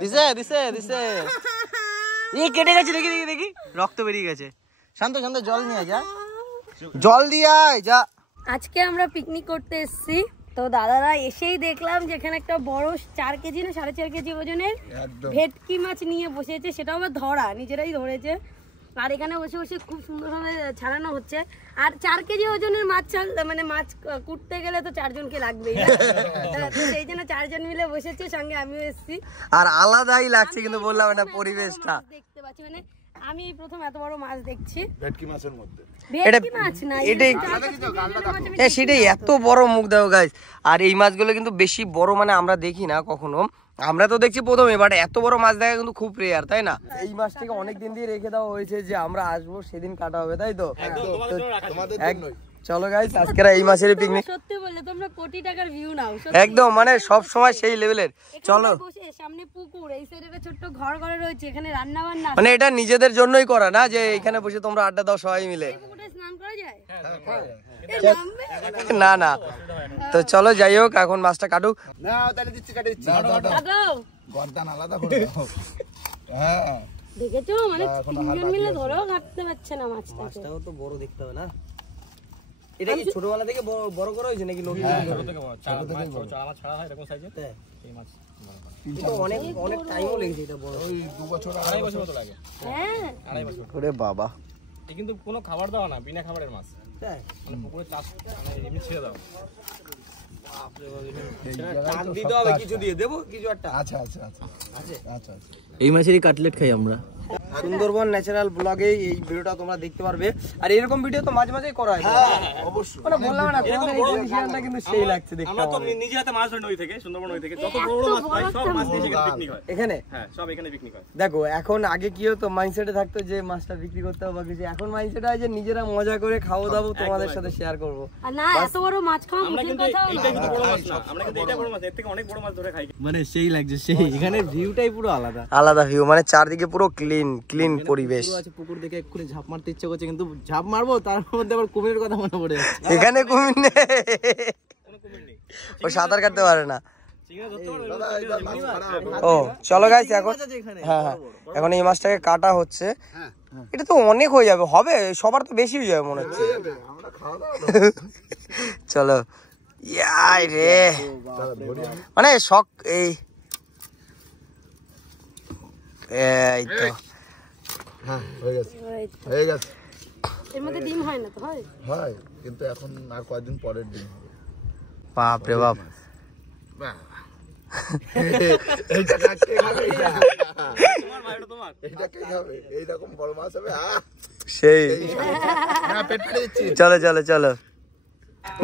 দিছে দিছে দিছে এই কেটে গেছে দেখি দেখি দেখি রক্ত বেরিয়ে গেছে শান্ত শান্ত জল নিয়ে যা জল দিয়ে আয় যা আজকে আমরা পিকনিক করতে এসেছি তো দাদারা এসেই দেখলাম যে এখানে একটা বড় 4 কেজি না 4.5 কেজি ওজনের ভেটকি মাছ নিয়ে বসেছে সেটাও আবার ধরা নিজেরাই ধরেছে আর এখানে বসে বসে খুব সুন্দরভাবে ছাড়ানো হচ্ছে আর 4 কেজি ওজনের মাছ মানে মাছ কুটতে গেলে তো 4 জনকে লাগবেই তো সেই জন্য 4 জন মিলে বসেছে সঙ্গে আমিও এসেছি আর আলাদাই লাগছে কিন্তু বললাম না পরিবেশটা দেখতে পাচ্ছি মানে আমি প্রথম এত বড় মাছ দেখছি ভেটকি মাছের মধ্যে ভেটকি মাছ না এটাই সেটাই এত বড় মুখ দাও গাইস আর এই মাছগুলো কিন্তু বেশি বড় মানে আমরা দেখি না কখনো আমরা তো দেখছি প্রথমে বাট এত বড় মাছ দেখা কিন্তু খুব রেয়ার তাই না এই মাছটাকে অনেক দিন দিয়ে রেখে দেওয়া হয়েছে যে আমরা আসবো সেদিন কাটা হবে তাই তো চলো গাইস আজকের এই মাছের পিকনিক সত্যি বললে তোমরা কোটি টাকার ভিউ নাও একদম মানে সব সময় সেই লেভেলের চলো সামনে পুকুর এই সাইডে একটা ছোট্ট ঘর করে রয়েছে এখানে রান্না বান্না মানে এটা নিজেদের জন্যই করা না যে এখানে বসে তোমরা আড্ডা দাও সবাই মিলে এই পুকুরে স্নান করা যায় না না তো চলো যাই হোক এখন মাছটা কাটুক না তাহলে দিচ্ছি কাটে দিচ্ছি গর্দান আলাদা করে দাও হ্যাঁ দেখেছো মানে 3 জন মিলে ধরেও কাটতে পারছে না মাছটা মাছটাও তো বড় দেখতে হবে না এটা কি ছোটবেলা থেকে বড় করা হয়েছে নাকি নদী থেকে বড় চারা মাছ ছাড়া হয় এরকম সাইজে এই মাছ তো অনেক অনেক টাইমও লেগেছে এটা বড় ওই 2 বছর 2.5 বছর মতো লাগে হ্যাঁ 2.5 বছর ওরে বাবা এই কিন্তু কোনো খাবার দাও না বিনা খাবারের মাছ তাই মানে পুকুরে চাষ মানে এমনি ছেড়ে দাও বাপ রে বাপ টান দিতে হবে কিছু দিয়ে দেব কিছু একটা আচ্ছা আচ্ছা আচ্ছা আচ্ছা আচ্ছা এই মাছেরই কাটলেট খাই আমরা সুন্দরবন ন্যাচারাল ব্লগে এই ভিডিওটা তোমরা দেখতে পারবে আর এরকম ভিডিও তো মাঝে মাঝে করা হয় অবশ্যই মানে বললাম না তোমাদের এই জিনিসটা কিন্তু সেই লাগছে দেখতে আমরা তো নিজে হাতে মাছ ধরি নদী থেকে সুন্দরবন নদী থেকে যত বড় বড় মাছ পাই সব মাছ দিয়ে এখানে পিকনিক হয় এখানে হ্যাঁ সব এখানে পিকনিক হয় দেখো এখন আগে কি হতো মাইন্ডসেটে থাকতো যে মাছটা বিক্রি করতে হবে বা কিছু এখন মাইন্ডসেট হয় যে নিজেরা মজা করে খাওয়া দাওয়া তোমাদের সাথে শেয়ার করব আর না এত বড় মাছ খাওয়া আমরা মুখের কিন্তু কথাও এটা কিন্তু বড় মাছ না আমরা কিন্তু এটা বড় মাছ এর থেকে অনেক বড় মাছ ধরে খাই মানে সেই লাগছে সেই এখানে ভিউটাই পুরো আলাদা আলাদা ভিউ মানে চারদিকে পুরো ক্লিন পরিবেশ আছে পুকুর দেখে এক্ষুনি ঝাঁপ মারতে ইচ্ছে করছে কিন্তু ঝাঁপ মারবো তার মধ্যে আবার কুমিরের কথা মনে পড়ে যাচ্ছে এখানে কুমির নেই ও সাঁতার কাটতে পারে না ও চলো গাইস এখন হ্যাঁ হ্যাঁ এখন এই মাছটাকে কাটা হচ্ছে এটা তো অনেক হয়ে যাবে হবে সবার তো বেশি হয়ে যাবে মনে হচ্ছে চলো ইয়াই রে মানে শখ এই তো হ্যাঁ হয়ে গেছে এর মধ্যে ডিম হয় না তো হয় হয় কিন্তু এখন আর কয়েকদিন পরের দিন হবে বাপ রে বাপ এইটা কাটতে হবে এইটা কে খাবে এইরকম বড় মাছ হবে সেই না পেট ফেলে দিচ্ছি চলো চলো চলো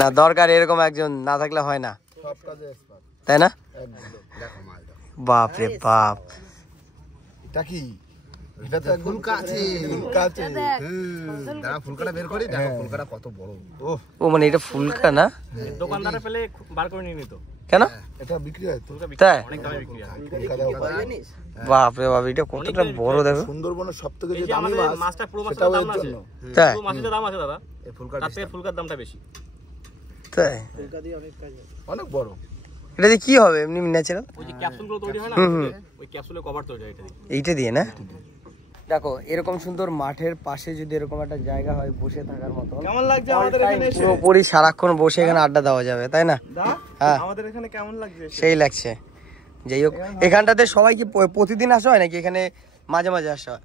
না দরকার এরকম একজন না থাকলে হয় না সব কাজে এক্সপার্ট তাই না দেখো মাছ দেখো বাপ রে বাপ এটা কি এটা তো ফুলকা আছে দাঁড়া ফুলকাটা বের করি দেখো ফুলকাটা কত বড় ও মানে এটা ফুলকা না দোকানদারে পেলে বার করে নিয়ে নিত কেন এটা বিক্রি হয় তো তাই অনেক দামে বিক্রি হয় ফুলকা দেখো বাপ রে বাপ এটা কতটা বড় দেখো সুন্দরবনের সবথেকে যে এই যে দামি আমাদের মাছ মাছটা পুরো মাছটার সেটাও দাম এর আছে জন্য তাই পুরো মাছের দাম আছে দাদা এই ফুলকা তার থেকে ফুলকার দামটা বেশি তাই অনেক বড় এটা দিয়ে কি হবে এমনি ন্যাচারাল ওই যে ক্যাপসুলগুলো তৈরি হয় না ওই ক্যাপসুলের কভার তৈরি হয় এটা দিয়ে এইটা দিয়ে না দেখো এরকম সুন্দর মাঠের পাশে যদি এরকম একটা জায়গা হয় বসে থাকার মতো কেমন লাগছে আমাদের এখানে এসে পুরোপুরি সারাক্ষণ বসে এখানে আড্ডা দেওয়া যাবে তাই না হ্যাঁ আমাদের এখানে কেমন লাগছে সেই লাগছে যাই হোক এখানটাতে সবাই কি প্রতিদিন আসা হয় নাকি এখানে মাঝে মাঝে আসা হয়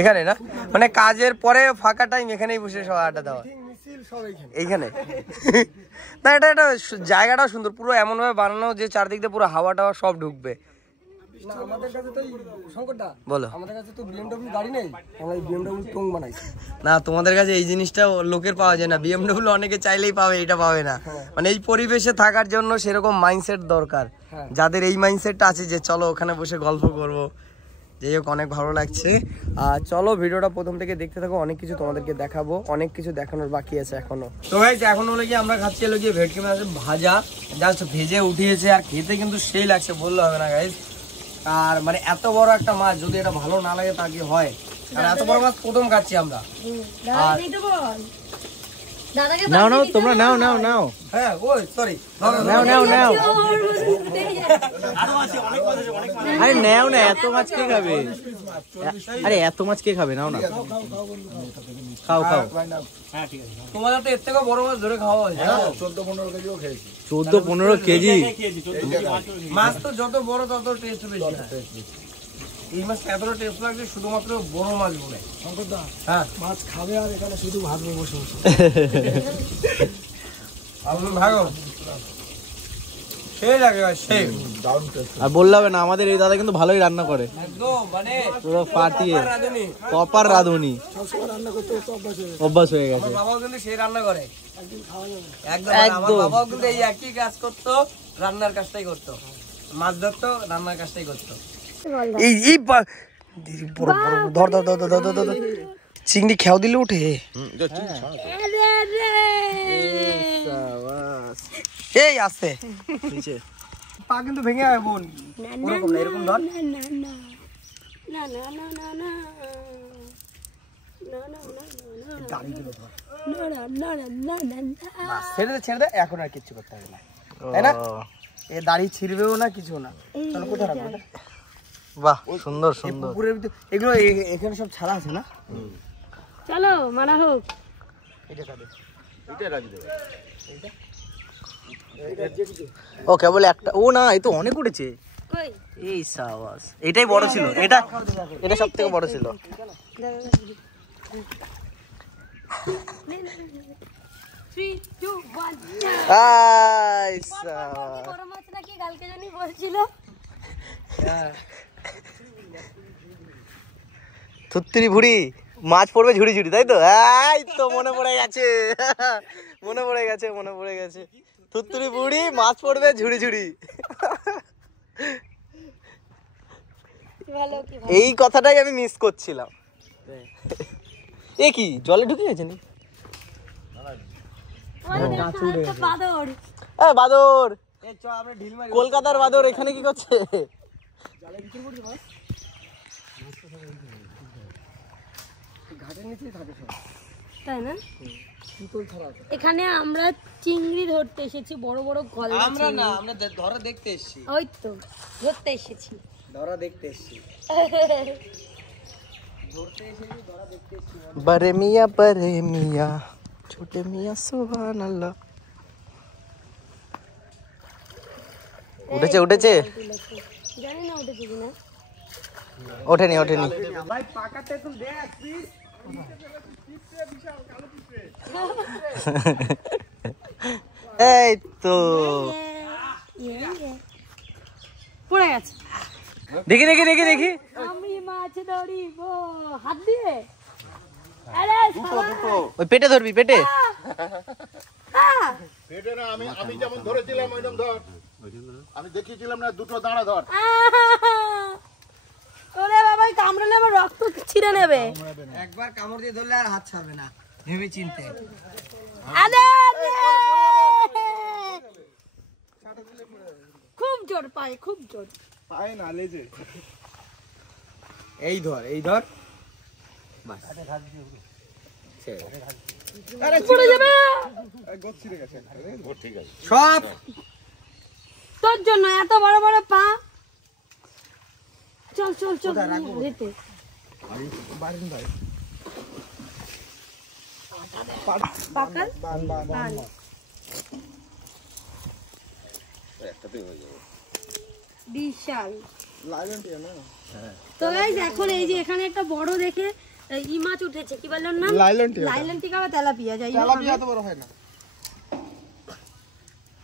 এখানে না মানে কাজের পরে ফাঁকা টাইম এখানেই বসে সবাই আড্ডা দেওয়া এইখানে না এটা এটা জায়গাটা সুন্দর পুরো এমন ভাবে বানানো যে চারদিক দিয়ে পুরো হাওয়া টাওয়া সব ঢুকবে আমাদের কাছে তো সংকটটা বলো আমাদের কাছে তো বিএমডব্লিউ গাড়ি নেই আমরা বিএমডব্লিউ টং বানাইছি না তোমাদের কাছে এই জিনিসটা লোকের পাওয়া যায় না বিএমডব্লিউ অনেকে চাইলেই পাবে এটা পাবে না মানে এই পরিবেশে থাকার জন্য সেরকম মাইন্ডসেট দরকার যাদের এই মাইন্ডসেটটা আছে যে চলো ওখানে বসে গল্প করব যাই হোক অনেক ভালো লাগছে আর চলো ভিডিওটা প্রথম থেকে দেখতে থাকো অনেক কিছু তোমাদেরকে দেখাবো অনেক কিছু দেখানোর বাকি আছে এখনো তো গাইস এখন হলো কি আমরা খাচ্ছি হলো কি ভেটকি মাছ ভাজা জাস্ট ভেজে উঠিয়েছে আর খেতে কিন্তু সেই লাগছে বললে হবে না গাইস আর মানে এত বড় একটা মাছ যদি এটা ভালো না লাগে তা কি হয় আর এত বড় মাছ প্রথম খাচ্ছি আমরা আর দাদাকে নাও নাও তোমরা নাও নাও নাও হ্যাঁ ওই সরি নাও নাও নাও আরে নাও না, এত মাছ কে খাবে? আরে এত মাছ কে খাবে? নাও না, খাও খাও। তোমাদের তো এর থেকে বড় মাছ ধরে খাওয়া হয় 14-15 কেজিও খেয়েছি 14-15 কেজি মাছ তো যত বড় তত টেস্ট বেশি না। এই মাছ এতটা টেস্ট লাগছে শুধুমাত্র বড় মাছ বলে। হ্যাঁ মাছ খাবে আর এখানে শুধু ভাববে বসে বসে। আপনি ভাগো সেই লাগে ভাই সেই দারুণ টেস্ট আর বললাম না, আমাদের এই দাদা কিন্তু ভালোই রান্না করে, একদম মানে পুরো ফাটিয়ে রাঁধুনি। প্রপার রাঁধুনি, সবসময় রান্না করতে করতে অভ্যাস হয়ে গেছে। অভ্যাস হয়ে গেছে। আমার বাবাও কিন্তু সেই রান্না করে একদিন খাওয়া যাবে। একদম। আর আমার একদম। বাবাও কিন্তু এই একই কাজ করতো, রান্নার কাজটাই করতো, মাছ ধরতো রান্নার কাজটাই করতো। এই এই বড় বড় ধর ধর ধর ধর ধর ধর চিংড়ি খেয়াও দিলে উঠে। এই আছে নিচে পা কিন্তু ভেঙে যাবে বোন। ওরকম না, এরকম ধর। দাড়িগুলো ধর। বাস, ছেড়ে দে ছেড়ে দে, এখন আর কিচ্ছু করতে হবে না, তাই না? এ দাড়ি ছিড়বেও না, কিছু না। চলো কোথায় রাখবো এটা? বাহ, সুন্দর এই সুন্দর। পুকুরের ভিতর এগুলো এখানে সব ছাড়া আছে না? চলো মারা হোক। এটা কাটে। ও কেবল একটা? ও না, এই তো অনেক উঠেছে। কই এই সাবাস, এটাই বড় ছিল, এটা এটা সব থেকে বড় ছিল। Three, two, one, আই সাবাস। বড় মাছ নাকি কালকে জানি বলছিল। থুত্তুরি ভুড়ি, মাছ পড়বে ঝুড়ি ঝুড়ি, তাই তো? এই তো মনে পড়ে গেছে, মনে পড়ে গেছে, মনে পড়ে গেছে। থুত্তুরি ভুড়ি, মাছ পড়বে ঝুড়ি ঝুড়ি। ভালো কি এই কথাটাই আমি মিস করছিলাম। এ কি জলে ঢুকে গেছে নি? বাদর বাদর, এই চ আমরা ঢিল মারি। কলকাতার বাদর এখানে কি করছে? ঘাটের নিচেই থাকে সব। তাই না? পিতল ছাড়া আছে। এখানে আমরা চিংড়ি ধরতে এসেছি, বড় বড় গলদা আমরা না, চিংড়ি। আমরা ধরা দেখতে এসেছি, ওই তো ধরতে এসেছি। ধরা দেখতে এসেছি। बड़े मियाँ छोटे मियाँ सुभान अल्लाह। উঠেছে উঠেছে, জানি না উঠেছে কিনা। ওঠেনি ওঠেনি। ভাই পাকাতে একটু দেখ প্লিজ। এই তো পড়ে গেছে। দেখি দেখি দেখি দেখি। আমি মাছ ধরিব হাত দিয়ে। আরে ওই পেটে ধরবি, পেটে। পেটে না, আমি যেমন ধরেছিলাম ওইরকম ধর। আমি দেখিয়েছিলাম না, দুটো দাঁড়া ধর। ওরে বাবা, কামড়ালে আমার রক্ত ছিঁড়ে নেবে। একবার কামড় দিয়ে ধরলে আর হাত ছাড়বে না, ভেবে চিনতে। আরে খুব জোর পায়, খুব জোর। পায় না, লেজে। এই ধর এই ধর, পড়ে যাবে সব তোর জন্য এত বড় বড় পা। চল চল চল যেতে। পাকাল পান। বিশাল তো গাইস, এখন এই যে এখানে একটা বড় দেখে ই মাছ উঠেছে, কি বললাম না? লাইলন টিকা বা তেলাপিয়া, যাই হোক হবে। এত বড় হয় না।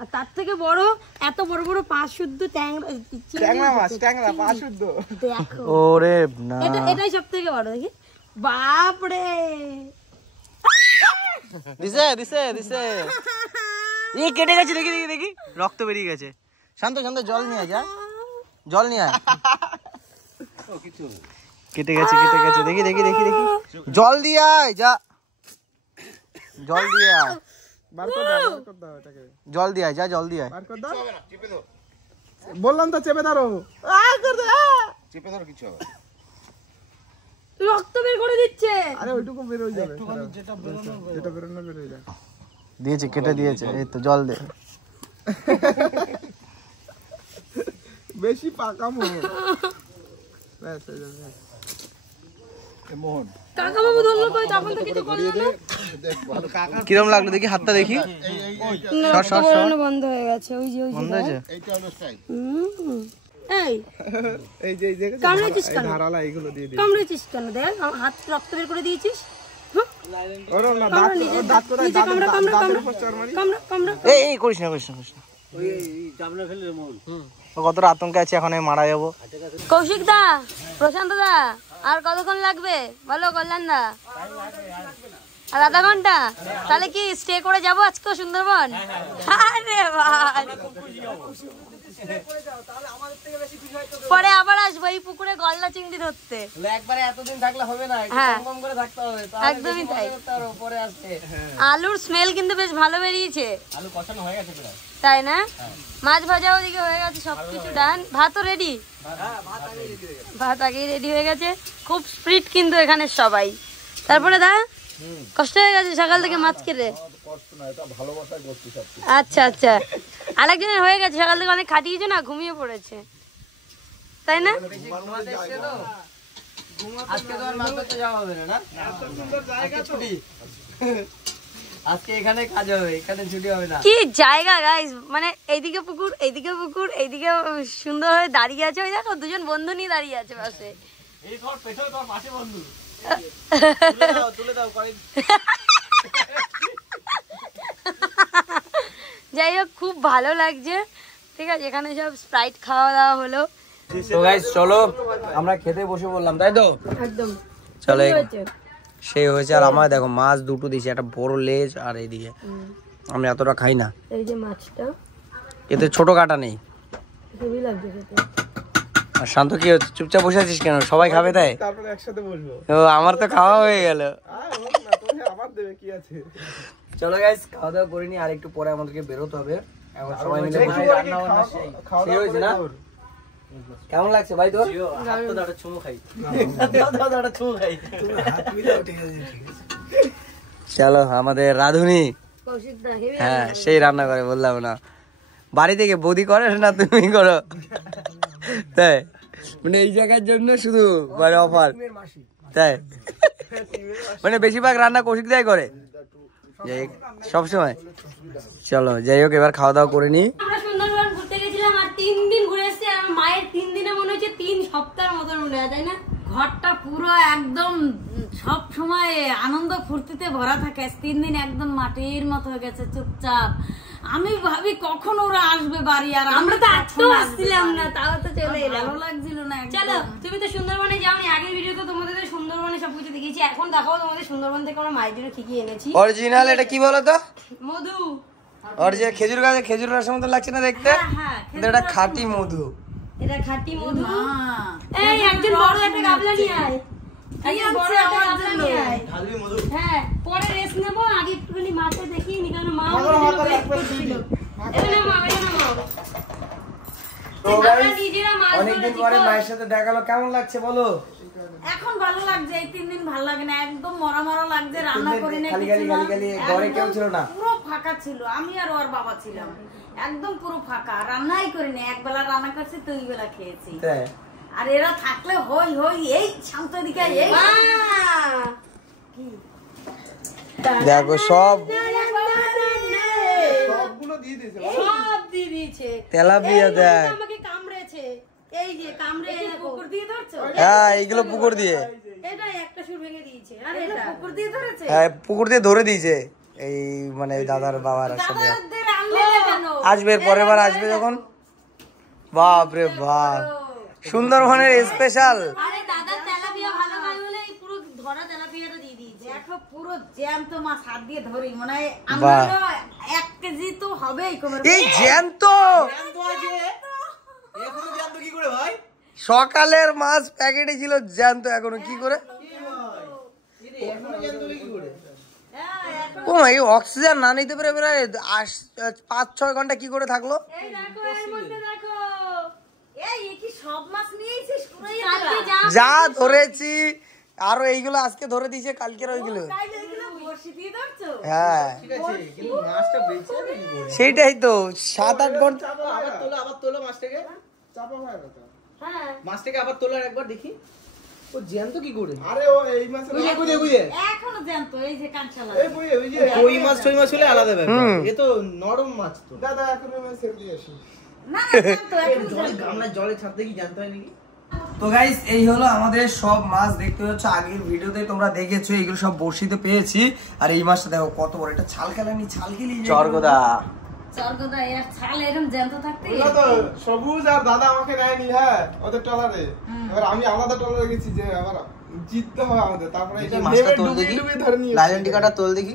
আর তার থেকে বড় এত বড় বড় পা শুদ্ধ ট্যাংরা মাছ, ট্যাংরা পা শুদ্ধ। দেখো ওরে না, এটাই সব থেকে বড়, দেখি। বাপ রে, দিছে দিছে দিছে। এই কেটে গেছে, দেখি দেখি দেখি, রক্ত বেরিয়ে গেছে। শান্ত শান্ত, জল নিয়ে আয়, যা জল নিয়ে আয়। কেটে গেছে কেটে গেছে, দেখি দেখি দেখি দেখি, জল দিয়ে আয়, যা জল দিয়ে আয়, জল দিয়ে আয়, যা জল দিয়ে আয়। বললাম তো চেপে ধরো। চেপে ধর, কিছু হবে। রক্ত বের করে দিচ্ছে। আরে ওইটুকু বেরোয় যাবে, যেটা বেরোনো বেরোয় যাবে। দিয়েছে, কেটে দিয়েছে, এই তো জল দে। বেশি পাকা মোহন। ব্যাস হয়ে যাবে। মোহন কাকা বাবু ধরলো কই, তখন তো কিছু করলো না। কিরম লাগলো দেখি, হাতটা দেখি। না, বড় বন্ধ হয়ে গেছে, ওই যে বন্ধ হয়েছে? এইটা হলো স্টাইল। এই এই যে দেখেছিস কামড়েছিস কেন? ধারালা এইগুলো দিয়ে দিই। কামড়েছিস কেন? দেখ আমার হাত রক্ত বের করে দিয়েছিস। ওরম না, দাঁত কোথায়? দাঁতের উপর চড় মারি। কামড়া এই করিস না, করিস না, করিস না। কতটা আতঙ্কে আছে, এখন আমি মারা যাবো। কৌশিক দা, প্রশান্ত দা, আর কতক্ষণ লাগবে বলো কল্যাণ দা? আর আধা ঘন্টা? তাহলে কি স্টে করে যাবো আজকে সুন্দরবন? আরে ভাই, পরে আবার আসবো এই পুকুরে গলদা চিংড়ি ধরতে। একবারে এতদিন থাকলে হবে না, হ্যাঁ, কম করে থাকতে হবে, একদমই তাই। পরে আসতে। আলুর স্মেল কিন্তু বেশ ভালো বেরিয়েছে, আলু কষানো হয়ে গেছে প্রায়। তাই না? মাছ ভাজা ওদিকে হয়ে গেছে, সবকিছু ডান। ভাতও রেডি, ভাত আগেই রেডি হয়ে গেছে। খুব স্পিড কিন্তু এখানে সবাই। তারপরে দা কষ্ট হয়ে গেছে সকাল থেকে মাছ কেটে? আচ্ছা আচ্ছা, আরেকজনের হয়ে গেছে, সকাল থেকে অনেক খাটিয়েছে না, ঘুমিয়ে পড়েছে, তাই না? আজকে তো আর মাছ ধরতে যাওয়া হবে না, না? আজকে ছুটি। আজকে এখানে কাজ হবে, এখানে ছুটি হবে না। কি জায়গা গাইস, মানে এইদিকে পুকুর, এইদিকে পুকুর, এইদিকে সুন্দর হয়ে দাঁড়িয়ে আছে। ওই দেখো দুজন বন্ধু নিয়ে দাঁড়িয়ে আছে পাশে। এই তোর পেছনে তোর পাশে বন্ধু। তুলে দাও কয়েক। যাই হোক, খুব ভালো লাগছে। ঠিক আছে, এখানে সব স্প্রাইট খাওয়া দাওয়া হলো। তো গাইস চলো আমরা খেতে বসে বললাম, তাই তো? একদম চলো হয়েছে। সেই হয়েছে। আর আমার দেখো মাছ দুটো দিয়েছে, একটা বড় লেজ আর এইদিকে। আমি এতটা খাই না, এই যে মাছটা, এতে ছোট কাটা নেই। হেভি লাগছে খেতে। আর শান্ত কি হচ্ছে, চুপচাপ বসে আছিস কেন? সবাই খাবে তাই? তারপরে একসাথে বসবো। ও, আমার তো খাওয়া হয়ে গেল। না তোকে আবার দেবে, কি আছে? চলো গাইস খাওয়া দাওয়া করিনি, আর একটু পরে আমাদেরকে বেরোতে হবে। এখন সবাই মিলে বসে রান্না বান্না সেই হয়েছে না? কেমন লাগছে ভাই তোর? চলো আমাদের রাধুনি, কৌশিকদা হেভি। হ্যাঁ সেই রান্না করে, বললাম না? বাড়ি থেকে বৌদি করে না তুমি করো? তাই মানে এই জায়গার জন্য শুধু মানে অফার, তাই মানে বেশিরভাগ রান্না কৌশিক দাই করে সবসময়। চলো যাই হোক, এবার খাওয়া দাওয়া করে নি। আমরা সুন্দরবন ঘুরতে গেছিলাম আর 3 দিন ঘুরে এসেছি। আর আমার মায়ের 3 দিনে মনে হচ্ছে 3 সপ্তাহের মতন মনে হয়, তাই না? ঘরটা পুরো একদম সব সময় আনন্দ ফুর্তিতে ভরা থাকে। 3 দিন একদম মাটির মতো হয়ে গেছে, চুপচাপ। আমি ভাবি কখন ওরা আসবে বাড়ি, আর আমরা তো আজকেও আসছিলাম না, তাও তো চলে এলাম। ভালো লাগছিল না একদম। চলো, তুমি তো সুন্দরবনে যাওনি। আগের ভিডিওতে তোমাদের সুন্দরবনে সবকিছু দেখিয়েছি, এখন দেখাবো তোমাদের সুন্দরবন থেকে আমরা মায়ের জন্য কি কি এনেছি। অরিজিনাল এটা কি বলো তো? মধু। অরিজিনাল খেজুর গাছে খেজুর রসের মতো লাগছে না দেখতে? হ্যাঁ, কিন্তু এটা খাঁটি মধু। এটা খাঁটি মধু। হ্যাঁ। এই একজন বড় একটা গাবলা নিয়ে আয়, একজন বড় একটা গাবলা নিয়ে আয়। হ্যাঁ, পরে রেস্ট নেবো, আগে একটুখানি মাছে দেখিয়ে নি, কারণ মা ওয়েট করছিল। এটা নাও মা, এটা নাও। তো গাইস অনেকদিন পরে মায়ের সাথে দেখা হলো, কেমন লাগছে বলো? এখন ভালো লাগছে। এই 3 দিন ভালো লাগে না, একদম মরা মরা লাগছে। রান্না করে না, খালি ঘরে কেউ ছিল না, পুরো ফাঁকা ছিল। আমি আর ওর বাবা ছিলাম, একদম পুরো ফাঁকা। রান্নাই করি না, একবেলা রান্না করছি, 2 বেলা খেয়েছি। তাই আর এরা থাকলে হই হই, এই শান্ত দিকে এই দেখো সব সবগুলো দিয়ে দিয়েছে। সব দিয়ে দিয়েছে। তেলাপিয়া দেখ, আমাকে কামড়েছে, এই যে কামড়ে পুকুর দিয়ে ধরছো? হ্যাঁ এইগুলো পুকুর দিয়ে, এটা একটা সুর ভেঙে দিয়েছে। আর এটা এটা পুকুর দিয়ে ধরেছে? হ্যাঁ পুকুর দিয়ে ধরে দিয়েছে। এই মানে দাদার বাবার সাথে দাদাদের আনলে না কেন? আসবে, পরের বার আসবে যখন। বাপ রে বাপ, সুন্দরবনের স্পেশাল। আরে দাদা তেলাপিয়া ভালো খায় বলে এই পুরো ধরা তেলাপিয়াটা দিয়ে দিয়েছে। দেখো পুরো জ্যান্ত মাছ হাত দিয়ে ধরি, মনে হয় বাহ। আমরা 1 কেজি তো হবেই কমে। এই জ্যান্ত সকালের মাছ প্যাকেটে ছিল, জ্যান্ত এখনো কি করে? ও এই অক্সিজেন না নিতে পারে প্রায় 5-6 ঘন্টা কি করে থাকলো? এই দেখো, এর মধ্যে দেখো, এই কি সব মাছ নিয়েছিস? কালকে যা যা ধরেছি, আরো এইগুলো আজকে ধরে দিয়েছে, কালকের ওইগুলো। তাইলে এগুলো বড়শি দিয়ে ধরছো? হ্যাঁ ঠিক আছে কিন্তু মাছটা বেঁচে আছে কি করে? সেইটাই তো 7-8 ঘন্টা। আবার তোলো মাছটাকে। চাপা হয় কথা। হ্যাঁ মাছটাকে আবার তোলার একবার দেখি। ও জ্যান্ত কি করে? আরে ও এই মাসে এখনো জ্যান্ত, এই যে কাঁচা এই বুঝে ওই যে কই মাছ হলে আলাদা ব্যাপার। এ তো নরম মাছ তো। দাদা এখন আমি সেল দিয়ে আসি। না জ্যান্ত, এখনো জলে গামলায় জলে ছাড়তে কি জানতে হয় নাকি? তো গাইস এই হলো আমাদের সব মাছ, দেখতে হচ্ছে আগের ভিডিওতে তোমরা দেখেছো, এগুলো সব বড়শিতে পেয়েছি। আর এই মাছটা দেখো কত বড়, এটা ছাল খেলানি, ছাল খেলি চরগদা। স্বর্গদা এর ছাল এরকম জ্যান্ত থাকতে ওরা তো সবুজ আর দাদা আমাকে নেয়নি, হ্যাঁ ওদের টলারে। এবার আমি আলাদা টলারে গেছি যে আবার জিততে হয় আমাদের। তারপরে এটা মাছটা নেমে তোল ডুবিয়ে দেখি। ডুবিয়ে ধরে নিয়ে লাইলন টিকাটা তোল দেখি।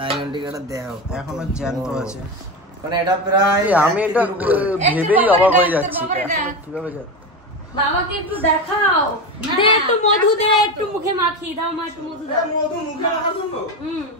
লাইলন টিকাটা দেখো এখনো জ্যান্ত আছে। মানে এটা প্রায় আমি এটা ভেবেই অবাক হয়ে যাচ্ছি। কিভাবে যাচ্ছে? বাবাকে একটু দেখাও। দে একটু মধু দে, একটু মুখে মাখি দাও মা, একটু মধু দাও। মধু মুখে রাখা জন্য হুম